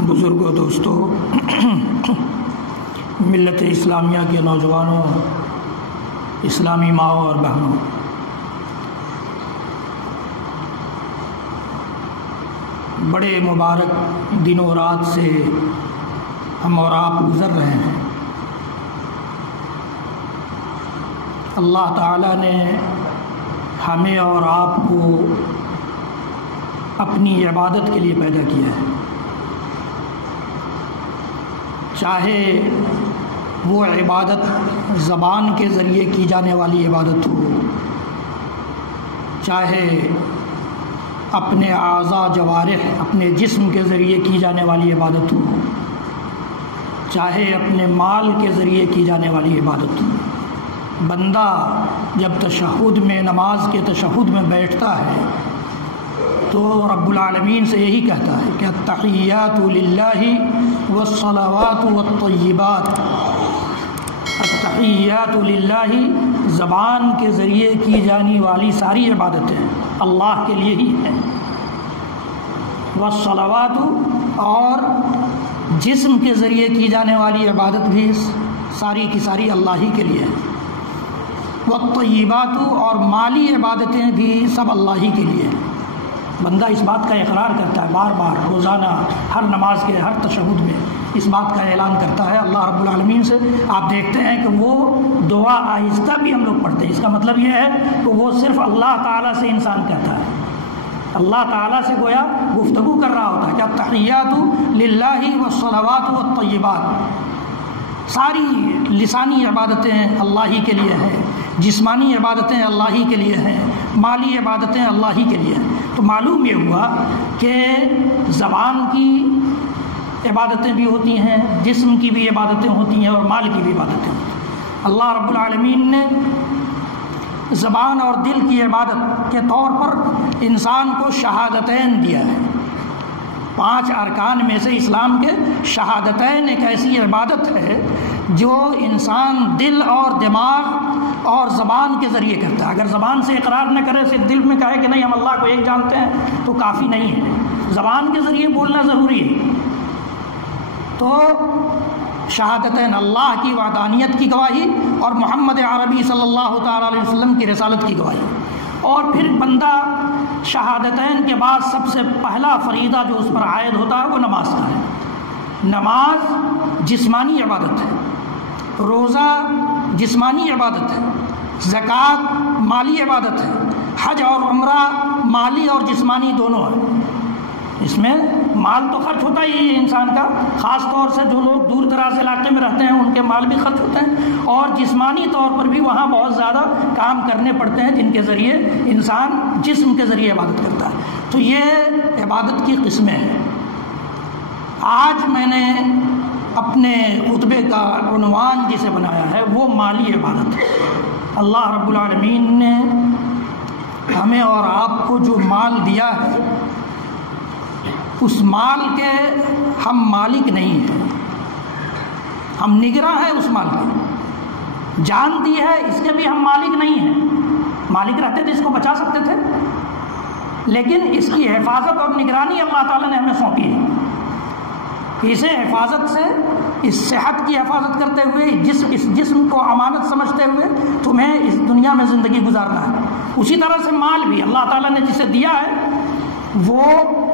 بزرگوں، دوستوں، ملت اسلامیہ کے نوجوانوں، اسلامی ماؤں اور بہنوں، بڑے مبارک دن و رات سے ہم اور آپ گزر رہے ہیں۔ اللہ تعالیٰ نے ہمیں اور آپ کو اپنی عبادت کے لیے پیدا کیا ہے، چاہے وہ عبادت زبان کے ذریعے کی جانے والی عبادت ہو، چاہے اپنے اعضاء جوارح اپنے جسم کے ذریعے کی جانے والی عبادت ہو، چاہے اپنے مال کے ذریعے کی جانے والی عبادت ہو۔ بندہ جب تشہد میں، نماز کے تشہد میں بیٹھتا ہے تو رب العالمین سے یہی کہتا ہے کہ التحیات للہ والصلوات والطیبات۔ التحیات للہ، زبان کے ذریعے کی جانے والی ساری عبادتیں اللہ کے لیے ہی ہیں، والصلوات، اور جسم کے ذریعے کی جانے والی عبادت بھی ساری کی ساری اللہ ہی کے لیے ہے، والطیبات، اور مالی عبادتیں بھی سب اللہ ہی کے لیے ہیں۔ بندہ اس بات کا اقرار کرتا ہے بار بار، روزانہ ہر نماز کے ہر تشہد میں اس بات کا اعلان کرتا ہے اللہ رب العالمین سے۔ آپ دیکھتے ہیں کہ وہ دعا آہستہ بھی ہم لوگ پڑھتے ہیں، اس کا مطلب یہ ہے کہ وہ صرف اللہ تعالیٰ سے انسان کہتا ہے، اللہ تعالیٰ سے گویا گفتگو کر رہا ہوتا ہے کہ التحیات للہ والصلوات والطیبات۔ ساری لسانی عبادتیں اللہ ہی کے لیے ہیں، جسمانی عبادتیں اللہ ہی کے لیے ہیں، مالی عبادتیں اللہ ہی کے لیے ہیں۔ تو معلوم یہ ہوا کہ زبان کی عبادتیں بھی ہوتی ہیں، جسم کی بھی عبادتیں ہوتی ہیں، اور مال کی بھی عبادتیں ہوتی ہیں۔ اللہ رب العالمین نے زبان اور دل کی عبادت کے طور پر انسان کو شہادتین دیا ہے۔ 5 ارکان میں سے اسلام کے شہادتین ایک ایسی عبادت ہے جو انسان دل اور دماغ اور زبان کے ذریعے کرتا ہے۔ اگر زبان سے اقرار نہ کرے، صرف دل میں کہے کہ نہیں ہم اللہ کو ایک جانتے ہیں، تو کافی نہیں ہے، زبان کے ذریعے بولنا ضروری ہے۔ تو شہادتین، اللہ کی وحدانیت کی گواہی اور محمد عربی صلی اللہ تعالیٰ علیہ وسلم کی رسالت کی گواہی۔ اور پھر بندہ شہادتین کے بعد سب سے پہلا فریضہ جو اس پر عائد ہوتا ہے وہ نماز کا ہے۔ نماز جسمانی عبادت ہے، روزہ جسمانی عبادت ہے، زکوٰۃ مالی عبادت ہے، حج اور عمرہ مالی اور جسمانی دونوں ہیں۔ اس میں مال تو خرچ ہوتا ہی ہے انسان کا، خاص طور سے جو لوگ دور دراز علاقے میں رہتے ہیں ان کے مال بھی خرچ ہوتے ہیں، اور جسمانی طور پر بھی وہاں بہت زیادہ کام کرنے پڑتے ہیں جن کے ذریعے انسان جسم کے ذریعے عبادت کرتا ہے۔ تو یہ عبادت کی قسمیں ہیں۔ آج میں نے اپنے خطبے کا عنوان جسے بنایا ہے وہ مالی عبادت ہے۔ اللہ رب العالمین نے ہمیں اور آپ کو جو مال دیا ہے، اس مال کے ہم مالک نہیں ہیں، ہم نگراں ہیں اس مال کے۔ جان دی ہے، اس کے بھی ہم مالک نہیں ہیں۔ مالک رہتے تو اس کو بچا سکتے تھے، لیکن اس کی حفاظت اور نگرانی اللہ تعالیٰ نے ہمیں سونپی ہے۔ اسے حفاظت سے، اس صحت کی حفاظت کرتے ہوئے، اس جسم کو امانت سمجھتے ہوئے تمہیں اس دنیا میں زندگی گزارنا ہے۔ اسی طرح سے مال بھی اللہ تعالیٰ نے جسے دیا ہے وہ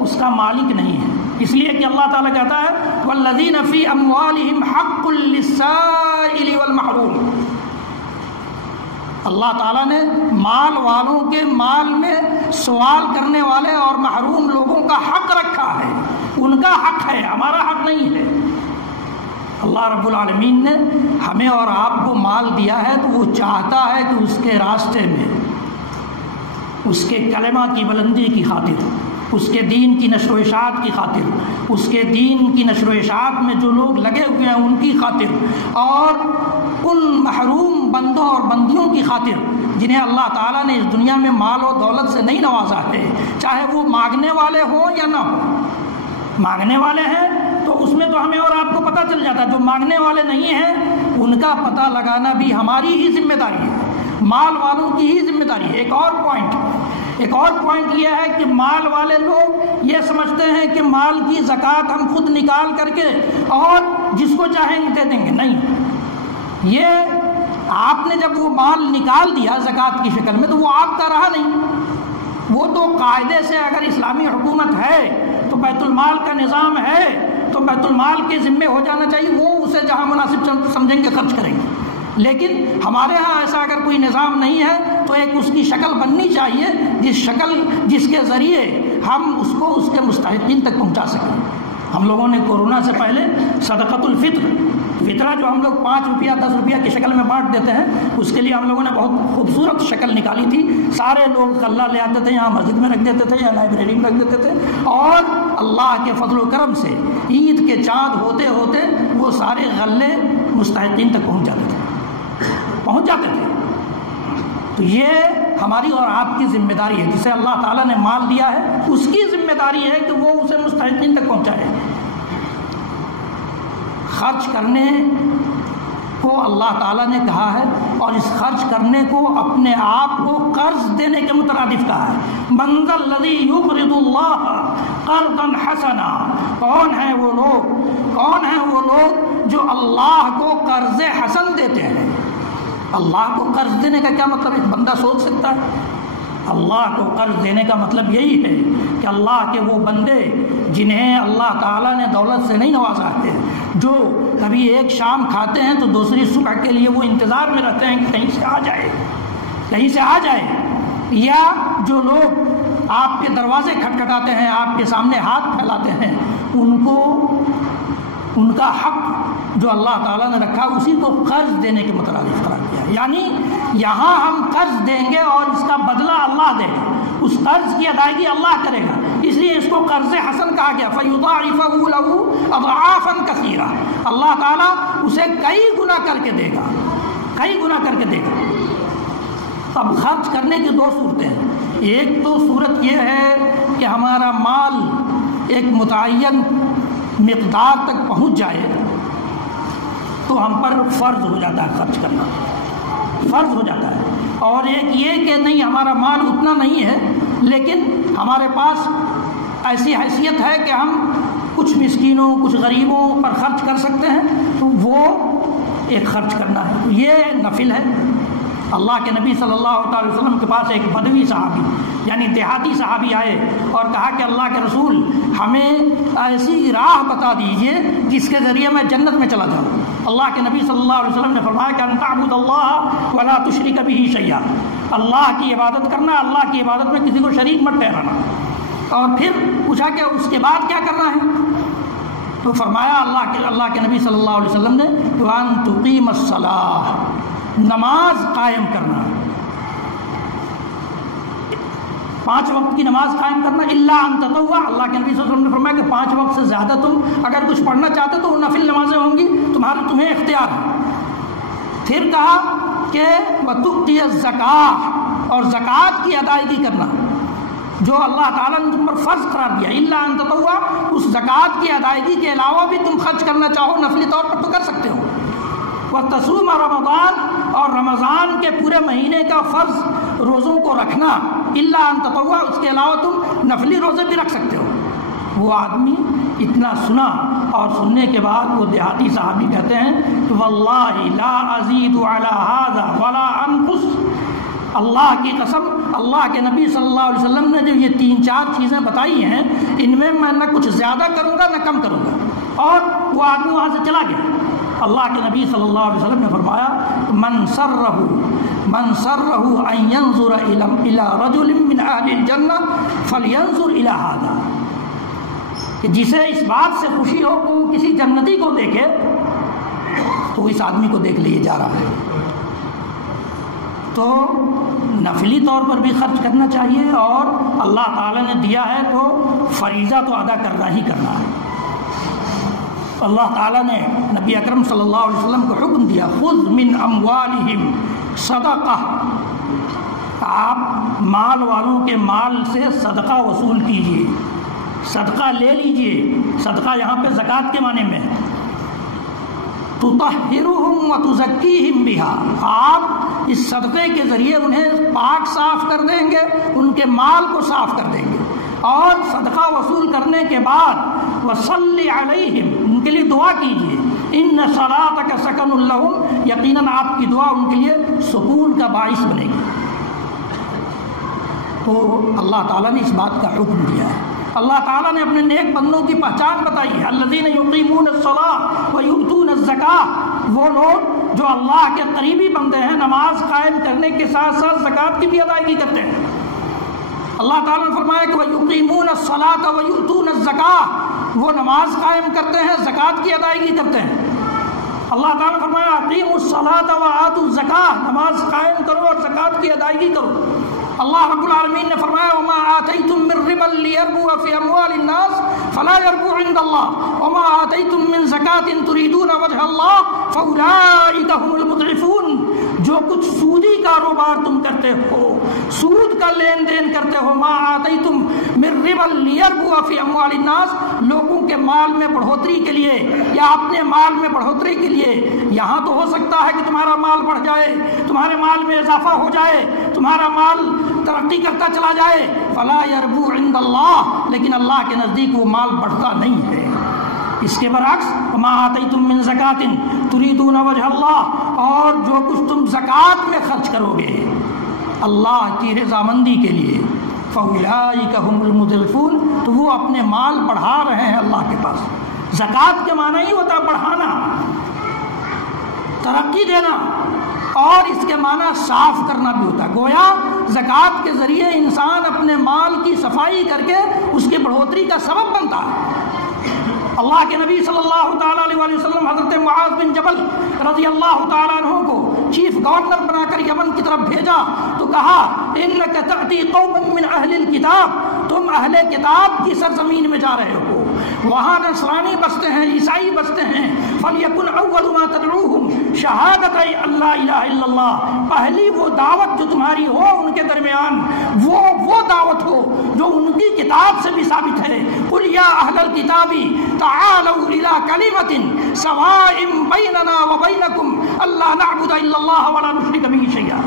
اس کا مالک نہیں ہے، اس لیے کہ اللہ تعالیٰ کہتا ہے وَالَّذِينَ فِي أَمْوَالِهِمْ حَقٌّ لِلسَّائِلِ وَالْمَحْرُومِ۔ اللہ تعالیٰ نے مال والوں کے مال میں سوال کرنے والے اور محروم لوگوں کا حق رکھا ہے، ان کا حق ہے، ہمارا حق نہیں ہے۔ اللہ رب العالمین نے ہمیں اور آپ کو مال دیا ہے تو وہ چاہتا ہے کہ اس کے راستے میں، اس کے کلمہ کی بلندی کی خاطر، اس کے دین کی نشر و اشاعت کی خاطر، اس کے دین کی نشر و اشاعت میں جو لوگ لگے ہوئے ہیں ان کی خاطر، اور ان محروم بندوں اور بندیوں کی خاطر جنہیں اللہ تعالیٰ نے اس دنیا میں مال و دولت سے نہیں نوازا ہے، چاہے وہ مانگنے والے ہوں یا نہ ہوں۔ مانگنے والے ہیں تو اس میں تو ہمیں اور آپ کو پتہ چل جاتا ہے، جو مانگنے والے نہیں ہیں ان کا پتہ لگانا بھی ہماری ہی ذمہ داری ہے، مال والوں کی ہی ذمہ داری ہے۔ ایک اور پوائنٹ ایک اور پوائنٹ یہ ہے کہ مال والے لوگ یہ سمجھتے ہیں کہ مال کی زکوٰۃ ہم خود نکال کر کے اور جس کو چاہیں گے دے دیں گے. نہیں، یہ آپ نے جب وہ مال نکال دیا زکوٰۃ کی شکل میں تو وہ آپ کا رہا نہیں. وہ تو قاعدے سے اگر اسلامی حکومت ہے تو بیت المال کا نظام ہے تو بیت المال کے ذمے ہو جانا چاہیے. وہ اسے جہاں مناسب سمجھیں گے خرچ کریں گے. لیکن ہمارے ہاں ایسا اگر کوئی نظام نہیں ہے تو ایک اس کی شکل بننی چاہیے جس کے ذریعے ہم اس کو اس کے مستحقین تک پہنچا سکیں. ہم لوگوں نے کورونا سے پہلے صدقۃ الفطر، فطرہ جو ہم لوگ 5 روپیہ 10 روپیہ کی شکل میں بانٹ دیتے ہیں، اس کے لیے ہم لوگوں نے بہت خوبصورت شکل نکالی تھی. سارے لوگ غلہ لے آتے تھے، یہاں مسجد میں رکھ دیتے تھے یا لائبریری میں رکھ دیتے تھے، اور اللہ کے فضل و کرم سے عید کے چاند ہوتے ہوتے وہ سارے غلے مستحقین تک پہنچ جاتے تھے. تو یہ ہماری اور آپ کی ذمہ داری ہے. جسے اللہ تعالیٰ نے مال دیا ہے اس کی ذمہ داری ہے کہ وہ اسے مستحقین تک پہنچائے. خرچ کرنے کو اللہ تعالیٰ نے کہا ہے اور اس خرچ کرنے کو اپنے آپ کو قرض دینے کے مترادف کہا ہے. من ذا الذی یقرض اللہ قرضا حسنا، کون ہیں وہ لوگ جو اللہ کو قرض حسن دیتے ہیں. اللہ کو قرض دینے کا کیا مطلب ایک بندہ سوچ سکتا ہے؟ اللہ کو قرض دینے کا مطلب یہی ہے کہ اللہ کے وہ بندے جنہیں اللہ تعالیٰ نے دولت سے نہیں نوازا ہے، جو کبھی ایک شام کھاتے ہیں تو دوسری صبح کے لیے وہ انتظار میں رہتے ہیں کہ کہیں سے آ جائے، یا جو لوگ آپ کے دروازے کھٹکھٹاتے ہیں، آپ کے سامنے ہاتھ پھیلاتے ہیں، ان کا حق جو اللہ تعالیٰ نے رکھا اسی کو قرض دینے کے مترادف قرار دیا. یعنی یہاں ہم قرض دیں گے اور اس کا بدلہ اللہ دے گا، اس قرض کی ادائیگی اللہ کرے گا، اس لیے اس کو قرض حسن کہا گیا. فَيُضَاعِفَهُ لَهُ أَضْعَافًا كَثِيرًا، اللہ تعالیٰ اسے کئی گنا کر کے دے گا. اب خرچ کرنے کی 2 صورتیں ہیں. ایک تو صورت یہ ہے کہ ہمارا مال ایک متعین مقدار تک پہنچ جائے تو ہم پر فرض ہو جاتا ہے، خرچ کرنا فرض ہو جاتا ہے. اور ایک یہ کہ نہیں، ہمارا مال اتنا نہیں ہے لیکن ہمارے پاس ایسی حیثیت ہے کہ ہم کچھ مسکینوں کچھ غریبوں پر خرچ کر سکتے ہیں، تو وہ ایک خرچ کرنا ہے. یہ نفل ہے. اللہ کے نبی صلی اللہ علیہ وسلم کے پاس ایک بدوی صحابی یعنی دیہاتی صحابی آئے اور کہا کہ اللہ کے رسول ہمیں ایسی راہ بتا دیجئے جس کے ذریعے میں جنت میں چلا جاؤں. اللہ کے نبی صلی اللہ علیہ وسلم نے فرمایا کہ ان تعبد اللہ ولا تشرک بہ شیئا، اللہ کی عبادت کرنا، اللہ کی عبادت میں کسی کو شریک مت ٹھہرانا. اور پھر پوچھا کہ اس کے بعد کیا کرنا ہے؟ تو فرمایا اللہ کے نبی صلی اللہ علیہ وسلم نے وَأَن تُقِيمَ الصَّلَاةَ، نماز قائم کرنا، 5 وقت کی نماز قائم کرنا. الا ان تطوع، اللہ کے نبی صلی اللہ علیہ وسلم نے فرمایا کہ 5 وقت سے زیادہ تم اگر کچھ پڑھنا چاہتے تو نفل نمازیں ہوں گی، تمہیں اختیار ہے. پھر کہا کہ وتؤتی الزکاۃ، اور زکوٰۃ کی ادائیگی کرنا جو اللہ تعالیٰ نے تم پر فرض قرار دیا. الا ان تطوع، اس زکوٰۃ کی ادائیگی کے علاوہ بھی تم خرچ کرنا چاہو نفلی طور پر تو کر سکتے ہو. وتصوم رمضان، اور رمضان کے پورے مہینے کا فرض روزوں کو رکھنا. الا ان تطوع، اس کے علاوہ تم نفلی روزے بھی رکھ سکتے ہو. وہ آدمی اتنا سنا اور سننے کے بعد وہ دیہاتی صحابی کہتے ہیں کہ واللہ لا ازید علی ھذا ولا انقص، اللہ کی قسم، اللہ کے نبی صلی اللہ علیہ وسلم نے جو یہ 3-4 چیزیں بتائی ہیں ان میں نہ کچھ زیادہ کروں گا نہ کم کروں گا. اور وہ آدمی وہاں سے چلا گیا. اللہ کے نبی صلی اللہ علیہ وسلم نے فرمایا من سرہ ان ينظر الى رجل من اہل الجنہ فلینظر الى ھذا، کہ جسے اس بات سے خوشی ہو کہ وہ کسی جنتی کو دیکھے تو اس آدمی کو دیکھ لیے جا رہا ہے. تو نفلی طور پر بھی خرچ کرنا چاہیے اور اللہ تعالیٰ نے دیا ہے تو فریضہ تو ادا کرنا ہی کرنا ہے. اللہ تعالیٰ نے نبی اکرم صلی اللہ علیہ وسلم کو حکم دیا خذ من اموالہم صدقہ، آپ مال والوں کے مال سے صدقہ وصول کیجیے، صدقہ لے لیجیے. صدقہ یہاں پہ زکوٰۃ کے معنی میں تطہرہم وتزکیہم بہا، آپ اس صدقے کے ذریعے انہیں پاک صاف کر دیں گے، ان کے مال کو صاف کر دیں گے، اور صدقہ وصول کرنے کے بعد وصلی علیہم، ان کے لیے دعا کیجیے، ان صلاتک سکن لہم، یقیناً آپ کی دعا ان کے لیے سکون کا باعث بنے گی۔ تو اللہ تعالیٰ نے اس بات کا حکم دیا ہے۔ اللہ تعالیٰ نے اپنے نیک بندوں کی پہچان بتائی ہے، الذین یقیمون الصلاۃ ویؤتون الزکاۃ، وہ لوگ جو اللہ کے قریبی بندے ہیں، نماز قائم کرنے کے ساتھ ساتھ زکوٰۃ کی بھی ادائیگی کرتے ہیں۔ اللہ تعالیٰ نے فرمایا کہ وَيُقِيمُونَ الصَّلَاةَ وَيُؤْتُونَ الزَّكَاةَ، وہ نماز قائم کرتے ہیں، زکوٰۃ کی ادائیگی کرتے ہیں۔ اللہ تعالیٰ نے فرمایا اقیموا الصلاۃ وآتوا الزکاۃ، نماز قائم کرو اور زکوٰۃ کی ادائیگی کرو۔ اللہ رب العالمین نے فرمایا وما آتیتم من ربا لیربو فی اموال الناس فلا یربو عند اللہ وما آتیتم من زکاۃ تریدون وجہ اللہ فاولئک هم المضعفون، جو کچھ سودی کاروبار تم کرتے ہو، سود کا لین دین کرتے ہو، ما آتیتم من ربا لیربو فی اموال الناس، لوگوں کے مال میں بڑھوتری کے لیے یا اپنے مال میں بڑھوتری کے لیے، یہاں تو ہو سکتا ہے کہ تمہارا مال بڑھ جائے، تمہارے مال میں اضافہ ہو جائے، تمہارا مال ترقی کرتا چلا جائے، فلا یربو عند اللہ، لیکن اللہ کے نزدیک وہ مال بڑھتا نہیں ہے۔ اس کے برعکس وما آتیتم من زکاۃ تریدون وجہ اللہ، اور جو کچھ تم زکوٰۃ میں خرچ کرو گے اللہ کی رضامندی کے لیے، فاولئک هم المضعفون، تو وہ اپنے مال بڑھا رہے ہیں اللہ کے پاس۔ زکوٰۃ کے معنی ہی ہوتا ہے بڑھانا، ترقی دینا، اور اس کے معنی صاف کرنا بھی ہوتا ہے۔ گویا زکوٰۃ کے ذریعے انسان اپنے مال کی صفائی کر کے اس کی بڑھوتری کا سبب بنتا ہے۔ اللہ کے نبی صلی اللہ تعالیٰ علیہ وسلم حضرت معاذ بن جبل رضی اللہ تعالیٰ عنہ کو چیف گورنر بنا کر یمن کی طرف بھیجا تو کہا انک تأتی قوما من اہل الکتاب، تم اہل کتاب کی سرزمین میں جا رہے ہو، وہاں نصرانی بستے ہیں، عیسائی بستے ہیں، فلیکن اول ما تدعوہم شہادت اللہ الہ الا اللہ، پہلی وہ دعوت جو تمہاری ہو ان کے درمیان وہ دعوت ہو جو ان کی کتاب سے بھی ثابت ہے، قل یا اہل الکتاب تعالوا الی کلمۃ سواء بیننا وبینکم الا نعبد الا اللہ ولا نشرک بہ شیئا۔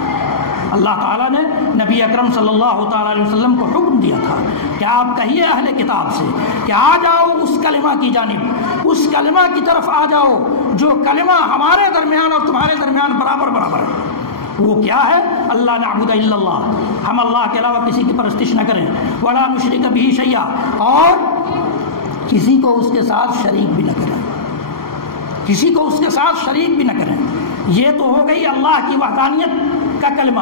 اللہ تعالیٰ نے نبی اکرم صلی اللہ تعالیٰ علیہ وسلم کو حکم دیا تھا کہ آپ کہیے اہل کتاب سے کہ آ جاؤ اس کلمہ کی جانب، اس کلمہ کی طرف آ جاؤ جو کلمہ ہمارے درمیان اور تمہارے درمیان برابر برابر ہے۔ وہ کیا ہے؟ اللہ نعبد الا اللہ، ہم اللہ کے علاوہ کسی کی پرستش نہ کریں، ولا نشرک بہ شیئا، اور کسی کو اس کے ساتھ شریک بھی نہ کریں، کسی کو اس کے ساتھ شریک بھی نہ کریں۔ یہ تو ہو گئی اللہ کی وحدانیت کا کلمہ۔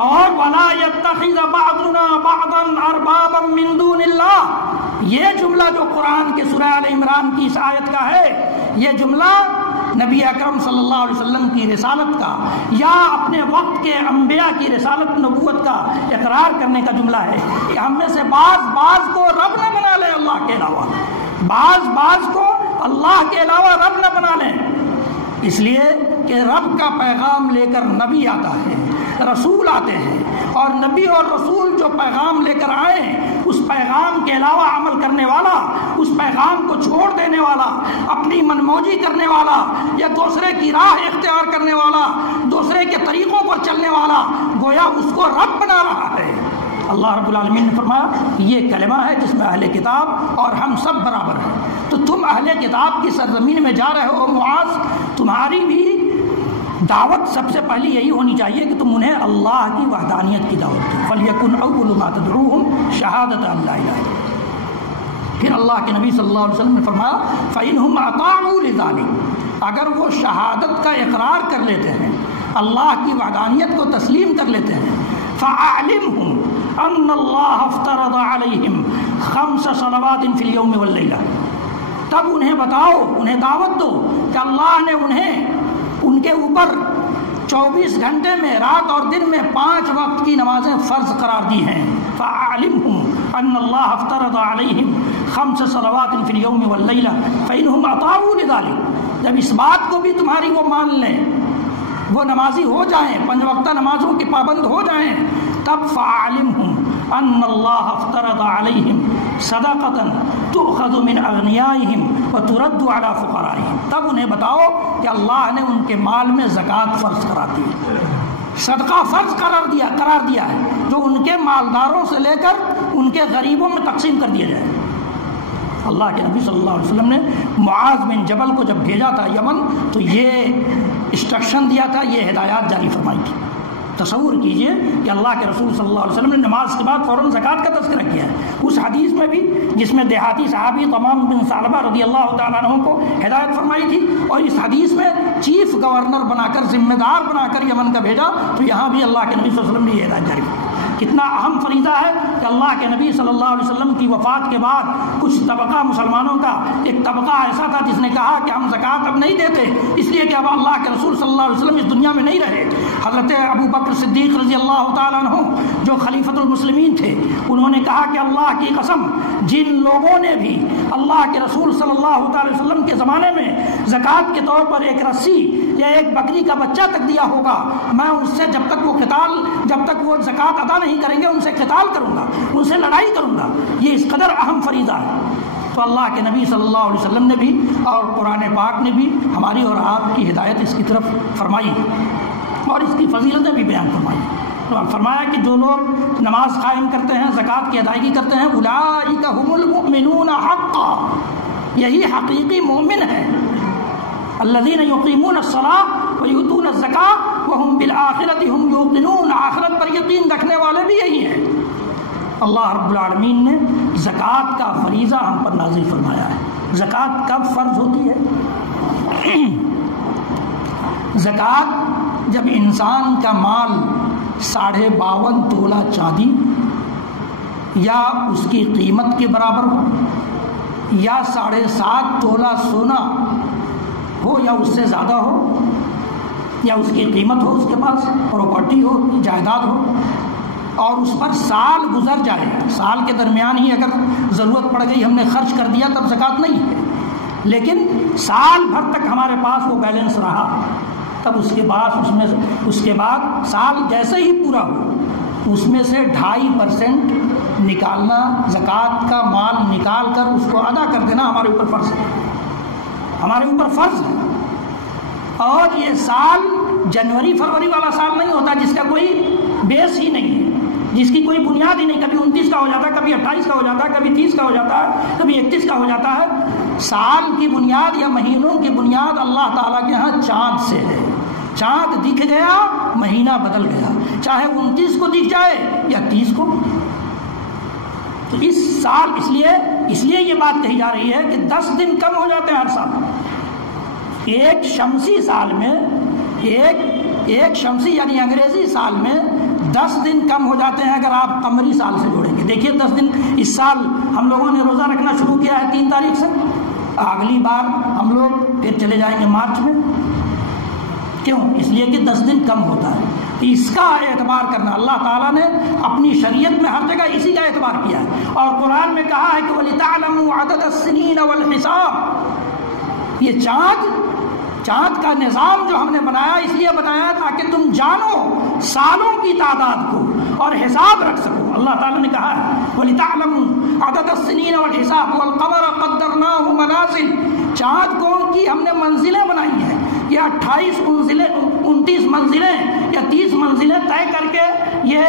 اور ولا يتخذ بعضنا بعضا اربابا من دون اللہ، یہ جملہ جو قرآن کے سورہ آل عمران کی اس آیت کا ہے، یہ جملہ نبی اکرم صلی اللہ علیہ وسلم کی رسالت کا یا اپنے وقت کے انبیاء کی رسالت نبوت کا اقرار کرنے کا جملہ ہے کہ ہم میں سے بعض کو رب نہ بنا لیں اللہ کے علاوہ، بعض کو اللہ کے علاوہ رب نہ بنا لیں، اس لیے کہ رب کا پیغام لے کر نبی آتا ہے، رسول آتے ہیں، اور نبی اور رسول جو پیغام لے کر آئے ہیں اس پیغام کے علاوہ عمل کرنے والا، اس پیغام کو چھوڑ دینے والا، اپنی منموجی کرنے والا یا دوسرے کی راہ اختیار کرنے والا، دوسرے کے طریقوں پر چلنے والا، گویا اس کو رب بنا رہا ہے۔ اللہ رب العالمین نے فرمایا یہ کلمہ ہے جس میں اہل کتاب اور ہم سب برابر ہیں۔ تو تم اہل کتاب کی سرزمین میں جا رہے ہو معاذ، تمہاری بھی دعوت سب سے پہلی یہی ہونی چاہیے کہ تم انہیں اللہ کی وحدانیت کی دعوت دو، فَلْيَكُنْ أَوَّلُ مَا تَدْعُوهُمْ شَهَادَةَ أَن لَا إِلَٰهَ۔ پھر اللہ کے نبی صلی اللہ علیہ وسلم نے فرمایا فَإِنْهُمْ أَطَاعُوا لِذَلِكَ، اگر وہ شہادت کا اقرار کر لیتے ہیں، اللہ کی وحدانیت کو تسلیم کر لیتے ہیں، فَأَعْلِمْهُمْ أَنَّ اللَّهَ افْتَرَضَ عَلَيْهِمْ 5 صلوات فِي الْيَوْمِ وَاللَّيْلَةِ، تب انہیں بتاؤ، انہیں دعوت دو کہ اللہ نے انہیں ان کے اوپر 24 گھنٹے میں رات اور دن میں 5 وقت کی نمازیں فرض قرار دی ہیں۔ فَأَعْلِمْهُمْ أَنَّ اللَّهَ افْتَرَضَ عَلَيْهِمْ 5 صلوات فِي الْيَوْمِ وَاللَّيْلَةِ فَإِنْهُمْ أَطَاعُوا لِذَلِكَ، جب اس بات کو بھی تمہاری وہ مان لیں، وہ نمازی ہو جائیں، 5 وقتہ نمازوں کے پابند ہو جائیں، تب فَأَعْلِمْهُمْ أَنَّ اللَّهَ افْتَرَضَ عَلَيْهِمْ صَدَقَةً تُؤْخَذُ مِنْ أَغْنِيَائِهِمْ وَتُرَدُّ عَلَى فُقَرَائِهِمْ، تب انہیں بتاؤ کہ اللہ نے ان کے مال میں زکوٰۃ فرض کراتی ہے۔ صدقہ فرض قرار دیا ہے جو ان کے مالداروں سے لے کر ان کے غریبوں میں تقسیم کر دیا جائے۔ اللہ کے نبی صلی اللہ علیہ وسلم نے معاذ بن جبل کو جب بھیجا تھا یمن تو یہ انسٹرکشن دیا تھا، یہ ہدایات جاری فرمائی تھی۔ تصور کیجئے کہ اللہ کے رسول صلی اللہ علیہ وسلم نے نماز کے بعد فوراً زکوٰۃ کا تذکرہ کیا ہے، اس حدیث میں بھی جس میں دیہاتی صحابی تمام بن ثعلبہ رضی اللہ تعالیٰ عنہ کو ہدایت فرمائی تھی، اور اس حدیث میں چیف گورنر بنا کر، ذمہ دار بنا کر یمن کا بھیجا، تو یہاں بھی اللہ کے نبی صلی اللہ علیہ وسلم نے یہ ہدایت جاری کی۔ کتنا اہم فریضہ ہے کہ اللہ کے نبی صلی اللہ علیہ وسلم کی وفات کے بعد کچھ طبقہ مسلمانوں کا، ایک طبقہ ایسا تھا جس نے کہا کہ ہم زکوٰۃ اب نہیں دیتے، اس لیے کہ اب اللہ کے رسول صلی اللہ علیہ وسلم اس دنیا میں نہیں رہے۔ حضرت ابو بکر صدیق رضی اللہ تعالیٰ عنہ جو خلیفۃ المسلمین تھے، انہوں نے کہا کہ اللہ کی قسم، جن لوگوں نے بھی اللہ کے رسول صلی اللہ تعالی وسلم کے زمانے میں زکوٰۃ کے طور پر ایک رسی یا ایک بکری کا بچہ تک دیا ہوگا، میں اس سے جب تک وہ زکوٰۃ ادا نہیں کریں گے ان سے قتال کروں گا، ان سے لڑائی کروں گا۔ یہ اس قدر اہم فریضہ ہے۔ تو اللہ کے نبی صلی اللہ علیہ وسلم نے بھی اور قرآن پاک نے بھی ہماری اور آپ کی ہدایت اس کی طرف فرمائی اور اس کی فضیلتیں بھی بیان فرمائی۔ تو فرمایا کہ جو لوگ نماز قائم کرتے ہیں، زکوٰۃ کی ادائیگی کرتے ہیں، اولئک هم المؤمنون حقا، یہی حقیقی مومن ہیں۔ الذین یقیمون الصلاۃ ویؤتون الزکاۃ وهم بالآخرۃ هم یوقنون، آخرت پر یقین رکھنے والے بھی یہی ہیں۔ اللہ رب العالمین نے زکوٰۃ کا فریضہ ہم پر نازل فرمایا ہے۔ زکوٰۃ کب فرض ہوتی ہے؟ زکوٰۃ جب انسان کا مال 52.5 تولہ چاندی یا اس کی قیمت کے برابر ہو، یا 7.5 تولہ سونا ہو یا اس سے زیادہ ہو، یا اس کی قیمت ہو، اس کے پاس پراپرٹی ہو، جائیداد ہو، اور اس پر سال گزر جائے، سال کے درمیان ہی اگر ضرورت پڑ گئی ہم نے خرچ کر دیا تب زکوٰۃ نہیں ہے، لیکن سال بھر تک ہمارے پاس وہ بیلنس رہا، تب اس کے بعد سال جیسے ہی پورا ہو اس میں سے 2.5% نکالنا، زکوٰۃ کا مال نکال کر اس کو ادا کر دینا ہمارے اوپر فرض ہے، ہمارے اوپر فرض ہے۔ اور یہ سال جنوری فروری والا سال نہیں ہوتا جس کا کوئی بیس ہی نہیں ہے، جس کی کوئی بنیاد ہی نہیں، کبھی 29 کا ہو جاتا ہے، کبھی 28 کا ہو جاتا ہے، کبھی 30 کا ہو جاتا ہے، کبھی 31 کا ہو جاتا ہے۔ سال کی بنیاد یا مہینوں کی بنیاد اللہ تعالیٰ کے ہاں چاند سے ہے۔ چاند دکھ گیا، مہینہ بدل گیا، چاہے 29 کو دکھ جائے یا 30 کو۔ تو اس سال اس لیے یہ بات کہی جا رہی ہے کہ 10 دن کم ہو جاتے ہیں ہر سال۔ ایک شمسی سال میں ایک شمسی یعنی انگریزی سال میں 10 دن کم ہو جاتے ہیں اگر آپ قمری سال سے جوڑیں گے۔ دیکھیے 10 دن اس سال ہم لوگوں نے روزہ رکھنا شروع کیا ہے 3 تاریخ سے، اگلی بار ہم لوگ پھر چلے جائیں گے مارچ میں۔ کیوں؟ اس لیے کہ 10 دن کم ہوتا ہے۔ تو اس کا اعتبار کرنا، اللہ تعالیٰ نے اپنی شریعت میں ہر جگہ اسی کا اعتبار کیا ہے، اور قرآن میں کہا ہے کہ وَلِتَعْلَمُوا عَدَدَ السِّنِينَ وَالْحِسَابَ۔ یہ چاند کا نظام جو ہم نے بنایا اس لیے بنایا تاکہ تم جانو سالوں کی تعداد کو اور حساب رکھ سکو۔ اللہ تعالیٰ نے کہا ہے وَلِتَعْلَمُوا عَدَدَ السِّنِينَ وَالْحِسَابَ وَالْقَمَرَ قَدَّرْنَاهُ مَنَازِلَ۔ چاند کی ہم نے منزلیں بنائی ہیں، یہ 29 منزلیں یا 30 منزلیں طے کر کے یہ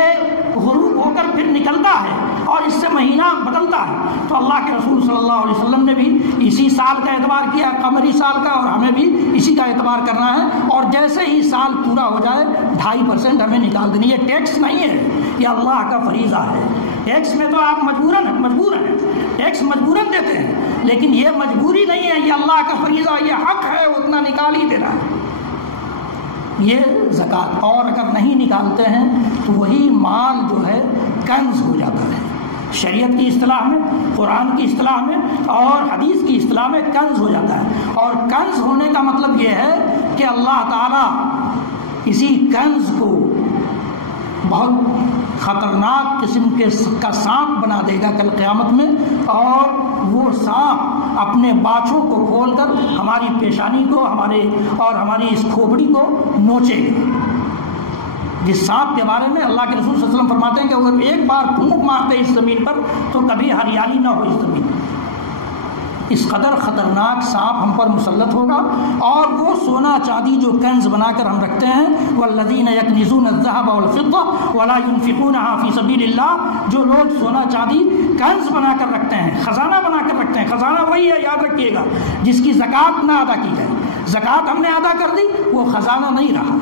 غروب ہو کر پھر نکلتا ہے اور اس سے مہینہ بدلتا ہے۔ تو اللہ کے رسول صلی اللہ علیہ وسلم نے بھی اسی سال کا اعتبار کیا، قمری سال کا، اور ہمیں بھی اسی کا اعتبار کرنا ہے۔ اور جیسے ہی سال پورا ہو جائے 2.5% ہمیں نکال دینی۔ یہ ٹیکس نہیں ہے، یہ اللہ کا فریضہ ہے۔ ٹیکس میں تو آپ مجبور ہیں، ٹیکس مجبوراً دیتے ہیں، لیکن یہ مجبوری نہیں ہے، یہ اللہ کا فریضہ، یہ حق ہے، اتنا نکال ہی دینا ہے۔ یہ زکوٰۃ، اور اگر نہیں نکالتے ہیں تو وہی مال جو ہے کنز ہو جاتا ہے۔ شریعت کی اصطلاح میں، قرآن کی اصطلاح میں اور حدیث کی اصطلاح میں کنز ہو جاتا ہے۔ اور کنز ہونے کا مطلب یہ ہے کہ اللہ تعالیٰ اسی کنز کو بہت خطرناک قسم کا سانپ بنا دے گا کل قیامت میں، اور وہ سانپ اپنے باچھوں کو کھول کر ہماری پیشانی کو ہماری اس کھوپڑی کو نوچے گا۔ جس سانپ کے بارے میں اللہ کے رسول صلی اللہ علیہ وسلم فرماتے ہیں کہ اگر ایک بار پھونک مارتے اس زمین پر تو کبھی ہریالی نہ ہو اس زمین پر۔ اس قدر خطرناک سانپ ہم پر مسلط ہوگا، اور وہ سونا چاندی جو کنز بنا کر ہم رکھتے ہیں، والذین یکنزون الذهب والفضة ولا ينفقونها فی سبیل اللہ، جو لوگ سونا چاندی کنز بنا کر رکھتے ہیں، خزانہ بنا کر رکھتے ہیں، خزانہ وہی ہے یاد رکھیے گا جس کی زکوٰۃ نہ ادا کی جائے، زکوٰۃ ہم نے ادا کر دی وہ خزانہ نہیں رہا۔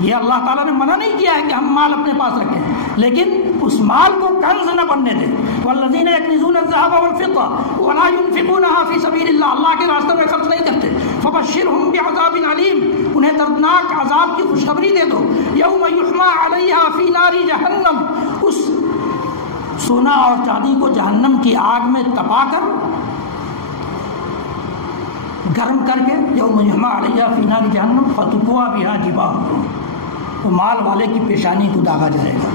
یہ اللہ تعالیٰ نے منع نہیں کیا ہے کہ ہم مال اپنے پاس رکھیں، لیکن اس مال کو کنز نہ بننے دیں۔ والذین یکنزون الذهب والفضة ولا ينفقونها فی سبیل اللہ، اللہ کے راستے میں خرچ نہیں کرتے، فبشرهم بعذاب علیم، انہیں دردناک عذاب کی خوشخبری دے دو۔ یوم یحمى علیہا فی نار جہنم، اس سونا اور چاندی کو جہنم کی آگ میں تپا کر گرم کر کے، یوم یحمى علیہا فی نار جہنم فتکوی بہا جباہہم، وہ مال والے کی پیشانی کو داغا جائے گا،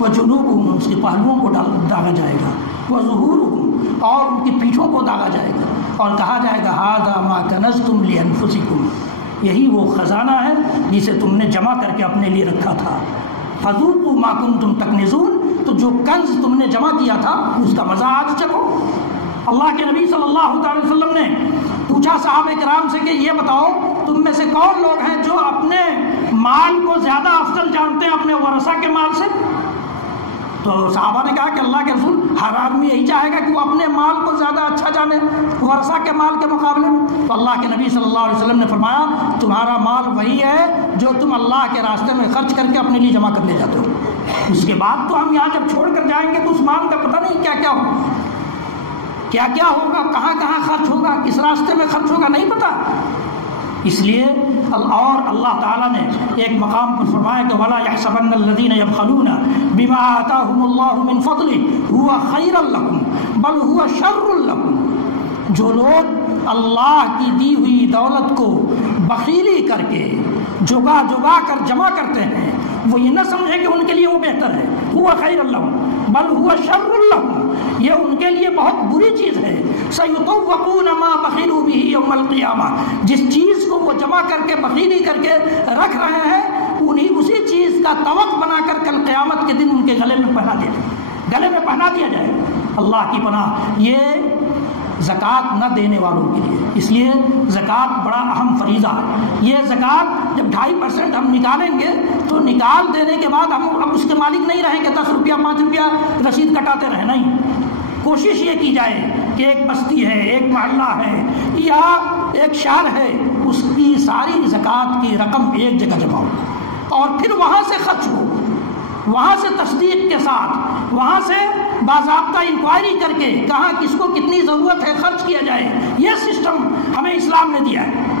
وہ جنوبہم، اس کے پہلوؤں کو داغا جائے گا، وہ ظہورہم، اور ان کی پیٹھوں کو داغا جائے گا، اور کہا جائے گا ھذا ما کنزتم لانفسکم، یہی وہ خزانہ ہے جسے تم نے جمع کر کے اپنے لیے رکھا تھا، فذوقوا ما کنتم تکنزون، تو جو کنز تم نے جمع کیا تھا اس کا مزہ آج چکھو۔ اللہ کے نبی صلی اللہ تعالی وسلم نے پوچھا صحابہ کرام سے کہ یہ بتاؤ تم میں سے کون لوگ ہیں جو اپنے مال کو زیادہ افضل جانتے ہیں اپنے ورثہ کے مال سے؟ تو صحابہ نے کہا کہ اللہ کے رسول، ہر آدمی یہی چاہے گا کہ وہ اپنے مال کو زیادہ اچھا جانے ورثہ کے مال کے مقابلے میں۔ تو اللہ کے نبی صلی اللہ علیہ وسلم نے فرمایا تمہارا مال وہی ہے جو تم اللہ کے راستے میں خرچ کر کے اپنے لیے جمع کر لے جاتے ہو۔ اس کے بعد تو ہم یہاں جب چھوڑ کر جائیں گے تو اس مال کا پتہ نہیں کیا کیا ہوگا، کیا کیا ہوگا، کہاں کہاں خرچ ہوگا، کس راستے میں خرچ ہوگا، نہیں پتہ۔ اس لیے اور اللہ تعالیٰ نے ایک مقام پر فرمایا کہ وَلَا يَحْسَبَنَّ الَّذِينَ يَبْخَلُونَ بِمَا آتَاهُمُ اللَّهُ مِنْ فَضْلِهِ هُوَ خَيْرًا لَكُمْ بَلْ هُوَ شَرٌّ لَكُمْ، جو لوگ اللہ کی دی ہوئی دولت کو بخیلی کر کے جگا کر جمع کرتے ہیں، وہ یہ نہ سمجھے کہ ان کے لیے وہ بہتر ہے، هُوَ خَيْرًا لَهُمْ بَلْ هُوَ شَرٌّ لَكُمْ، یہ ان کے لیے بہت بری چیز ہے۔ سَيُطَوَّقُونَ مَا بَخِلُوا بِهِ يَوْمَ الْقِيَامَةِ، جس چیز کو وہ جمع کر کے بخیلی کر کے رکھ رہے ہیں اسی چیز کا طوق بنا کر کل قیامت کے دن ان کے گلے میں پہنا دیا جائے۔ اللہ کی پناہ، یہ زکوٰۃ نہ دینے والوں کے لیے، اس لیے زکوٰۃ بڑا اہم فریضہ ہے۔ یہ زکوٰۃ جب 2.5% ہم نکالیں گے تو نکال دینے کے بعد ہم اب اس کے مالک نہیں رہیں گے، 10 روپیہ 5 روپیہ رسید کٹاتے رہیں، نہیں۔ کوشش یہ کی جائے کہ ایک بستی ہے، ایک محلہ ہے یا ایک شہر ہے، اس کی ساری زکوٰۃ کی رقم ایک جگہ جمع ہو اور پھر وہاں سے خرچ ہو، وہاں سے تصدیق کے ساتھ، وہاں سے باضابطہ انکوائری کر کے کہاں کس کو کتنی ضرورت ہے خرچ کیا جائے۔ یہ سسٹم ہمیں اسلام نے دیا ہے۔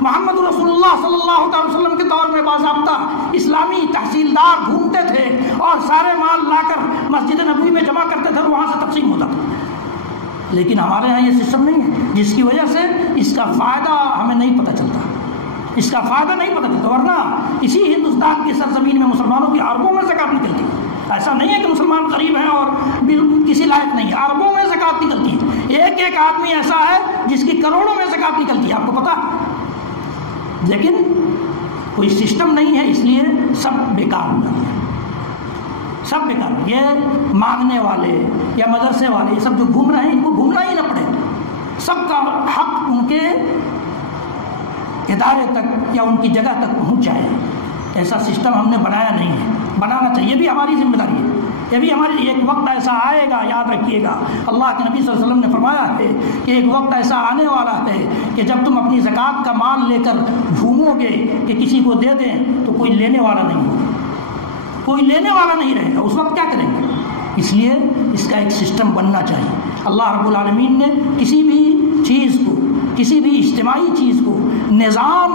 محمد رسول اللہ صلی اللہ علیہ وسلم کے دور میں باضابطہ اسلامی تحصیلدار گھومتے تھے اور سارے مال لا کر مسجد نبوی میں جمع کرتے تھے اور وہاں سے تقسیم ہوتا تھا، لیکن ہمارے ہاں یہ سسٹم نہیں ہے، جس کی وجہ سے اس کا فائدہ ہمیں نہیں پتہ چلتا، اس کا فائدہ نہیں پتہ چلتا، ورنہ اسی ہندوستان کی سرزمین میں مسلمانوں کی اربوں میں زکوٰۃ نکلتی ہے۔ ایسا نہیں ہے کہ مسلمان غریب ہیں اور بالکل کسی لائق نہیں ہے، اربوں میں زکوٰۃ نکلتی ہے، ایک ایک آدمی ایسا ہے جس کی کروڑوں میں زکوٰۃ نکلتی ہے، آپ کو پتہ ہے، لیکن کوئی سسٹم نہیں ہے، اس لیے سب بیکار ہو جاتے ہیں، سب بیکار۔ یہ مانگنے والے یا مدرسے والے یہ سب جو گھوم رہے ہیں، ان کو گھومنا ہی نہ پڑے، سب کا حق ان کے ادارے تک یا ان کی جگہ تک پہنچ جائے۔ ایسا سسٹم ہم نے بنایا نہیں ہے، بنانا چاہیے، یہ بھی ہماری ذمہ داری ہے، یہ بھی ہماری۔ ایک وقت ایسا آئے گا، یاد رکھیے گا، اللہ کے نبی صلی اللہ علیہ وسلم نے فرمایا ہے کہ ایک وقت ایسا آنے والا ہے کہ جب تم اپنی زکوٰۃ کا مال لے کر گھومو گے کہ کسی کو دے دیں تو کوئی لینے والا نہیں ہوگا، کوئی لینے والا نہیں رہے گا، اس وقت کیا کریں گے؟ اس لیے اس کا ایک سسٹم بننا چاہیے۔ اللہ رب العالمین نے کسی بھی چیز کو، کسی بھی اجتماعی چیز کو نظام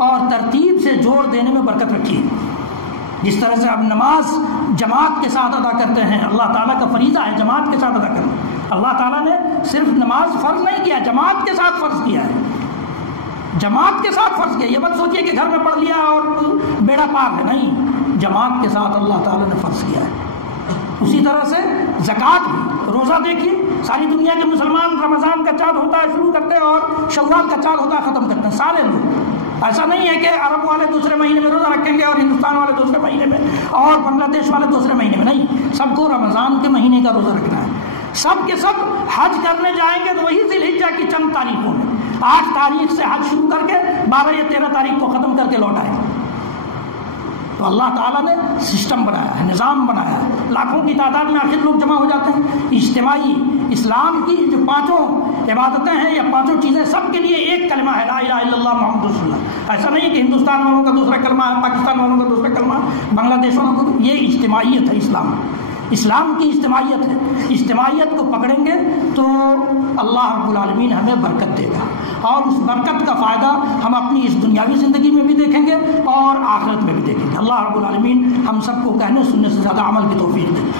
اور ترتیب سے جوڑ دینے میں برکت رکھی ہے۔ جس طرح سے آپ نماز جماعت کے ساتھ ادا کرتے ہیں، اللہ تعالیٰ کا فریضہ ہے جماعت کے ساتھ ادا کرنا۔ اللہ تعالیٰ نے صرف نماز فرض نہیں کیا، جماعت کے ساتھ فرض کیا ہے، جماعت کے ساتھ فرض کیا۔ یہ مت سوچیے کہ گھر میں پڑھ لیا اور بیڑا پار ہے، نہیں، جماعت کے ساتھ اللہ تعالیٰ نے فرض کیا ہے۔ اسی طرح سے زکوٰۃ بھی، روزہ دیکھیے، ساری دنیا کے مسلمان رمضان کا چاند ہوتا ہے شروع کرتے ہیں اور شوال کا چاند ہوتا ہے ختم کرتے ہیں، سارے لوگ۔ ایسا نہیں ہے کہ عرب والے دوسرے مہینے میں روزہ رکھیں گے اور ہندوستان والے دوسرے مہینے میں اور بنگلہ دیش والے دوسرے مہینے میں، نہیں، سب کو رمضان کے مہینے کا روزہ رکھنا ہے۔ سب کے سب حج کرنے جائیں گے تو وہی ذی الحجہ کی چند تاریخوں میں، 8 تاریخ سے حج شروع کر کے 12 یا 13 تاریخ کو ختم کر کے لوٹ آئے. تو اللہ تعالیٰ نے سسٹم بنایا ہے، نظام بنایا ہے. لاکھوں کی تعداد میں آخر لوگ جمع ہو جاتے ہیں. اجتماعی اسلام کی جو 5 عبادتیں ہیں یا 5 چیزیں، سب کے لیے ایک کلمہ ہے، لا الہ الا اللہ محمد رسول اللہ. ایسا نہیں کہ ہندوستان والوں کا دوسرا کلمہ ہے، پاکستان والوں کا دوسرا کلمہ ہے، بنگلہ دیش والوں کا. یہ اجتماعیت ہے اسلام. اسلام کی اجتماعیت ہے. اجتماعیت کو پکڑیں گے تو اللہ رب العالمین ہمیں برکت دے گا، اور اس برکت کا فائدہ ہم اپنی اس دنیاوی زندگی میں بھی دیکھیں گے اور آخرت میں بھی دیکھیں گے. اللہ رب العالمین ہم سب کو کہنے سننے سے زیادہ عمل کی توفیق دے.